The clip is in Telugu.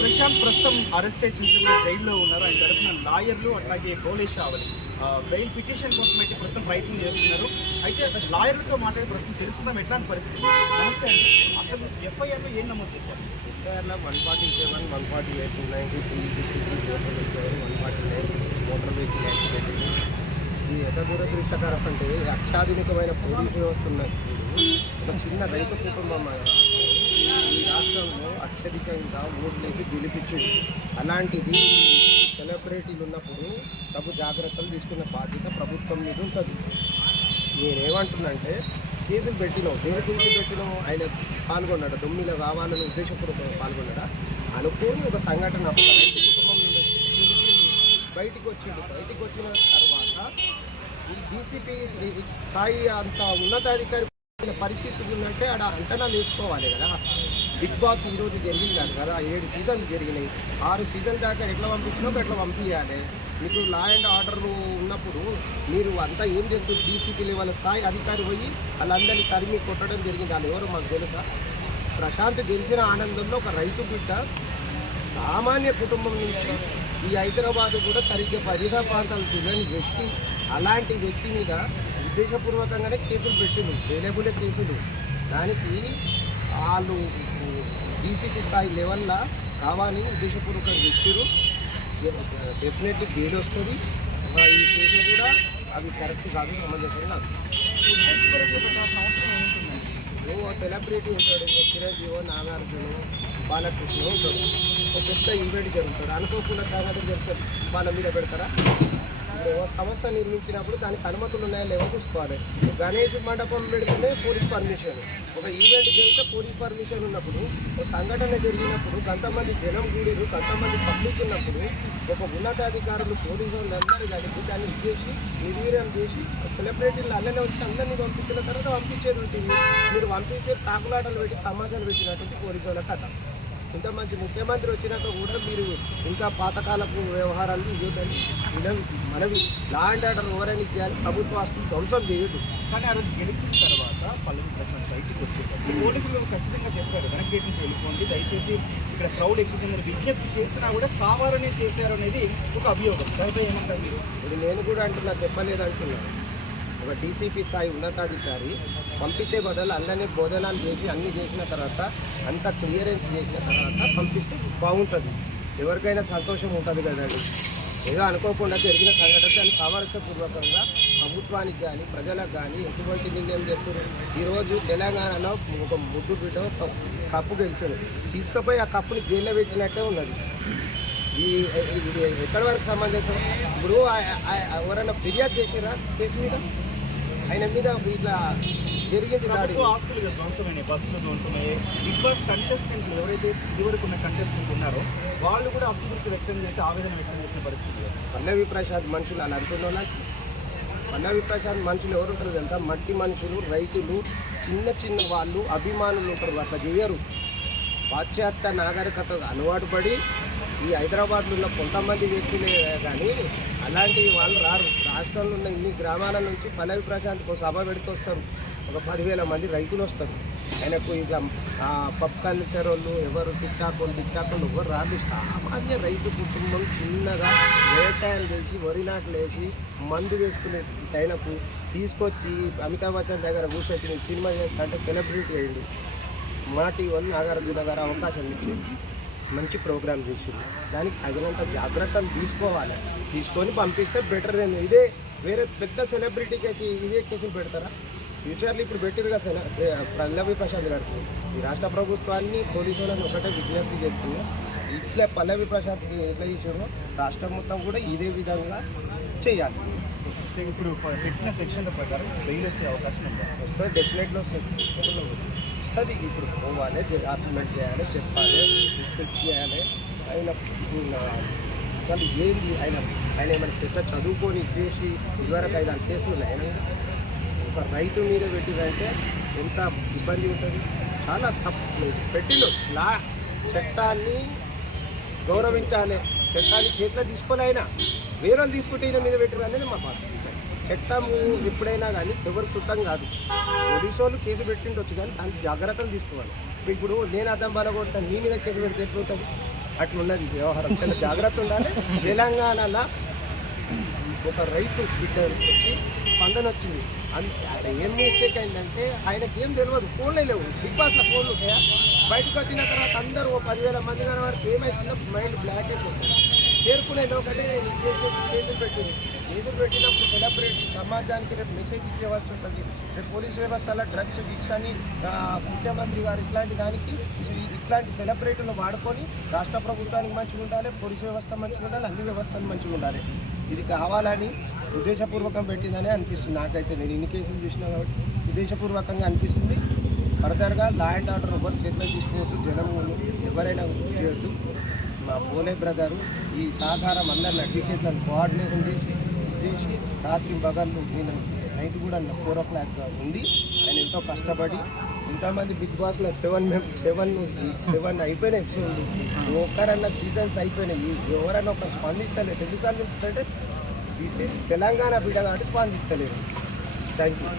ప్రశాంత్ ప్రస్తుతం అరెస్ట్ చేసిన జైల్లో ఉన్నారు. ఆయన తరఫున లాయర్లు అట్లాగే పోలీస్ ఆవలి బెయిల్ పిటిషన్ కోసం అయితే ప్రస్తుతం ప్రయత్నం చేస్తున్నారు. అయితే లాయర్లతో మాట్లాడి ప్రస్తుతం తెలుసుకుందాం ఎట్లాంటి పరిస్థితి. నమస్తే అండి, అసలు ఎఫ్ఐఆర్లో ఏం నమోదు చేశారు? ఎఫ్ఐఆర్లో 147, 148, 93, 149 మోటార్ వెహికల్ యాక్సిడెంట్. ఇది ఎంత దురదృష్టకరం అంటే అత్యాధునికమైన పోలీసు వ్యవస్థ ఉన్నది. ఒక చిన్న రైతు కుటుంబం ఈ రాష్ట్రంలో అత్యధికంగా ఓట్లేసి గెలిపించింది. అలాంటిది సెలబ్రిటీలు ఉన్నప్పుడు తగు జాగ్రత్తలు తీసుకునే బాధ్యత ప్రభుత్వం మీద ఉంటుంది. నేనేమంటున్నానంటే కేసులు పెట్టినావు, దేని గురించి పెట్టినావు? ఆయన పాల్గొన్నాడు, దొమ్మిలో కావాలని ఉద్దేశపూర్వకంగా పాల్గొన్నాడా అనుకోని ఒక సంఘటన ఒక రైతు కుటుంబం బయటికి వచ్చిన తర్వాత ఈ డీసీపీ స్థాయి అంత ఉన్నతాధికారి పరిస్థితి ఉందంటే ఆడ అంచనాలు వేసుకోవాలి కదా. బిగ్ బాస్ ఈరోజు జరిగింది కాదు కదా, 7 సీజన్లు జరిగినాయి. 6 సీజన్ దాకా ఎట్లా పంపించినప్పుడు ఎట్లా పంపించాలి. మీకు లా అండ్ ఆర్డర్ ఉన్నప్పుడు మీరు అంతా ఏం చేస్తారు? డీసీపీ లెవెల్ స్థాయి అధికారి పోయి వాళ్ళందరినీ తరిమి కొట్టడం జరిగింది. వాళ్ళు ఎవరు మాకు తెలుసా? ప్రశాంత్ గెలిచిన ఆనందంలో ఒక రైతు బిడ్డ సామాన్య కుటుంబం నుంచి ఈ హైదరాబాద్ కూడా సరిగ్గా పరిసర ప్రాంతాలు తెలియని వ్యక్తి, అలాంటి వ్యక్తి మీద ఉద్దేశపూర్వకంగానే కేసులు పెట్టిండు, వేలేబులే కేసులు. దానికి వాళ్ళు డీసీపీ స్థాయి లెవెల్లో కావాలని ఉద్దేశపూర్వకంగా ఇచ్చారు. డెఫినెట్లీ బెయిల్ వస్తుంది. ఈ కేసులు కూడా అవి కరెక్ట్ కాదు, సమంజసం కాదు. ఓ సెలబ్రిటీ ఉంటాడు, చిరంజీవో, నాగార్జున, బాలకృష్ణ ఉంటాడు. ఒక పెద్ద ఈవెంట్ జరుగుతాడు, అనుకోకుండా సంఘటన జరుగుతుంది, వాళ్ళ మీద పెడతారా? సంస్థ నిర్మించినప్పుడు దానికి అనుమతులు ఉన్నాయా లేవో చూసుకోవాలి. గణేష్ మండపం పెడితేనే పోలీస్ పర్మిషన్, ఒక ఈవెంట్ జరిగితే పోలీస్ పర్మిషన్ ఉన్నప్పుడు, ఒక సంఘటన జరిగినప్పుడు, కొంతమంది జనం కూడిరు, కొంతమంది పబ్లిక్ ఉన్నప్పుడు ఒక ఉన్నతాధికారులు పోలీసు వాళ్ళందరూ కలిపి దాన్ని ఇచ్చేసి నిర్వీర్యం చేసి సెలబ్రిటీలు అల్లనే వచ్చి అందరినీ పంపించిన తర్వాత పంపించేది ఉంటుంది. మీరు పంపించే తాకులాటలు పెట్టి తమాషాలు పెట్టినటువంటి పోలీసు వాళ్ళ కథ. ఇంత మంచి ముఖ్యమంత్రి వచ్చినాక కూడా మీరు ఇంకా పాతకాలపు వ్యవహారాలు ఇవ్వదని మనవి. లా అండ్ ఆర్డర్ ఎవరైనా చేయాలి, ప్రభుత్వ ఆస్తులు ధ్వంసం చేయదు. కానీ ఆ రోజు గెలిచిన తర్వాత పల్లవి ప్రశాంత్ బయటికి వచ్చేటప్పుడు పోలీసులు ఖచ్చితంగా చెప్పారు, వెనక్కి గేట్ నుంచి వెళ్ళిపోండి, దయచేసి ఇక్కడ క్రౌడ్ ఎక్కువ విజ్ఞప్తి చేసినా కూడా కావాలనే చేశారు అనేది ఒక అభియోగం. దానిపై ఏమంటారు మీరు? ఇది నేను కూడా అంటున్నా, చెప్పలేదు అంటున్నాను. ఒక డీసీపీ స్థాయి ఉన్నతాధికారి పంపించే బదులు అందరినీ భోజనాలు చేసి అన్నీ చేసిన తర్వాత అంతా క్లియరెన్స్ చేసిన తర్వాత పంపిస్తే బాగుంటుంది. ఎవరికైనా సంతోషం ఉంటుంది కదండి. ఏదో అనుకోకుండా జరిగిన సంఘటన దాన్ని సామరస్యపూర్వకంగా ప్రభుత్వానికి కానీ ప్రజలకు కానీ ఎటువంటి నిర్ణయం చేస్తున్నారు. ఈరోజు తెలంగాణలో ఒక ముద్దు బిడ్డ కప్పు గెలిచాడు, తీసుకుపోయి ఆ కప్పుని జైల్లో పెట్టినట్టే ఉన్నది. ఇది ఎక్కడి వరకు సంబంధించిన? ఇప్పుడు ఎవరైనా ఫిర్యాదు చేసారా కేసు మీద? ఆయన మీద ఇట్లా జరిగింది దాడి. ఆస్తులు ధ్వంసమైన బస్సులు ధ్వంసమయ్యే. బిగ్ బాస్ కంటెస్టెంట్లు ఎవరైతే ఇదివరకు ఉన్న కంటెస్టెంట్ ఉన్నారో వాళ్ళు కూడా అసంతృప్తి వ్యక్తం చేసి ఆవేదన వ్యక్తం చేసిన పరిస్థితి. పల్లవి ప్రసాద్ మనుషులు అని అనుకున్నా. పల్లవి ప్రసాద్ మనుషులు ఎవరు ఉంటారు అంతా మట్టి మనుషులు, రైతులు, చిన్న వాళ్ళు, అభిమానులు ఉంటారు. అట్లా చేయరు. పాశ్చాత్య నాగరికత అలవాటు పడి ఈ హైదరాబాద్లో ఉన్న కొంతమంది వ్యక్తులే కానీ అలాంటి వాళ్ళు రారు. రాష్ట్రంలో ఉన్న ఇన్ని గ్రామాల నుంచి పల్లవి ప్రశాంత్కు సభ పెడితే వస్తారు. ఒక 10,000 మంది రైతులు వస్తారు. ఆయనకు ఇక పబ్ కల్చర్ వాళ్ళు ఎవరు టిక్టాకులు ఎవరు రాదు. సామాన్య రైతు కుటుంబం చిన్నగా వ్యవసాయం చేసి వరి నాట్లు వేసి మందు వేసుకునే ఆయనకు తీసుకొచ్చి అమితాబ్ బచ్చన్ దగ్గర కూర్చొచ్చి సినిమా చేస్తాంటే సెలబ్రిటీ అయ్యింది. మాటి వాళ్ళు నాగార్జున గారు అవకాశం ఇచ్చి మంచి ప్రోగ్రామ్ చేసింది. దానికి తగినంత జాగ్రత్తలు తీసుకోవాలి, తీసుకొని పంపిస్తే బెటర్. నేను ఇదే వేరే పెద్ద సెలబ్రిటీకి అయితే ఇదే కేసులు పెడతారా? ఫ్యూచర్లో ఇప్పుడు పెట్టారు కదా పల్లవి ప్రశాంత్ గారికి. ఈ రాష్ట్ర ప్రభుత్వాన్ని పోలీసు వాళ్ళని ఒకటే విజ్ఞప్తి చేస్తున్నా, ఇట్లా పల్లవి ప్రశాంత్కి ఎట్లా చేసారో రాష్ట్రం మొత్తం కూడా ఇదే విధంగా చేయాలి. ఇప్పుడు పెట్టిన సెక్షన్ల ప్రకారం బెయిల్ వచ్చే అవకాశం ఉంది. వస్తుంది, డెఫినెట్గా వస్తుంది. ఇప్పుడు పోవాలి, ఆర్గ్యుమెంట్ చేయాలి, చెప్పాలి, రిక్వెస్ట్ చేయాలి. ఆయన అసలు ఏంది ఆయన ఏమైనా పెద్ద చదువుకొని చేసి ఇదివరకు 5-6 కేసులు ఉన్నాయి. ఆయన ఒక రైతు మీద పెట్టిందంటే ఎంత ఇబ్బంది ఉంటుంది. చాలా తప్పు పెట్టిండు. చట్టాన్ని గౌరవించాలి, చట్టాన్ని చేతిలో తీసుకోవాలి. అయినా వేరే వాళ్ళు తీసుకుంటే ఈయన మీద పెట్టిరు అనేది మా బాధ. చట్టము ఎప్పుడైనా కానీ ఎవరు చుట్టం కాదు. పోలీసు వాళ్ళు కేసు పెట్టిండొచ్చు కానీ దానికి జాగ్రత్తలు తీసుకోవాలి. ఇప్పుడు నేను అర్థం బాగా కొడతాను, నీ మీద కేసు పెడితే ఎట్లుంటుంది? అట్లున్నది వ్యవహారం. చాలా జాగ్రత్త ఉండాలి. తెలంగాణలో ఒక రైతు బిడ్డ వచ్చి స్పందన వచ్చింది. ఆయన ఏం మిస్టేక్ అయిందంటే ఆయనకి ఏం తెలియదు, ఫోన్లే లేవు, బిగ్ బాస్లో ఫోన్లు ఉంటాయా? బయటకు వచ్చిన తర్వాత అందరూ 10,000 మంది కానీ వారికి ఏమైతుందో మైండ్ బ్లాక్ అయిపోతుంది. చేరుకునే ఒకటే కేసులు పెట్టింది. కేసులు పెట్టినప్పుడు సెలబ్రిటీ సమాజానికి రేపు మెసేజ్ ఇవ్వాల్సి ఉంటుంది. రేపు పోలీస్ వ్యవస్థలో డ్రగ్స్ గిక్స్ అని ముఖ్యమంత్రి గారు ఇట్లాంటి దానికి ఇట్లాంటి సెలబ్రిటీలు వాడుకొని రాష్ట్ర ప్రభుత్వానికి మంచిగా ఉండాలి, పోలీస్ వ్యవస్థ మంచిగా ఉండాలి, అన్ని వ్యవస్థలు మంచిగా ఉండాలి. ఇది కావాలని ఉద్దేశపూర్వకం పెట్టిందని అనిపిస్తుంది నాకైతే. నేను ఇన్ని కేసులు చూసినా కాబట్టి ఉద్దేశపూర్వకంగా అనిపిస్తుంది. ఫర్దర్గా లా అండ్ ఆర్డర్ ఎవరు చేతిలో తీసుకోవద్దు, జనం ఎవరైనా చేయొద్దు. మా పోలే బ్రదరు ఈ సహకారం అందరిని అడ్డి చేతులను కోఆర్డినేషన్ చేసి రాత్రి బగళ్ళు నేను నైట్ కూడా 4 o'clock ఉండి ఆయన ఎంతో కష్టపడి ఇంతమంది బిగ్ బాస్లో 7 అయిపోయినాయి ఎపిసోడ్లు. ఒక్కరన్నా సీజన్స్ అయిపోయినాయి, ఎవరైనా ఒక స్పందిస్తలేదు. ఎందుకంటే దిస్ ఇస్ తెలంగాణ బిడ్డ కాబట్టి స్పందిస్తలేదు. Thank you.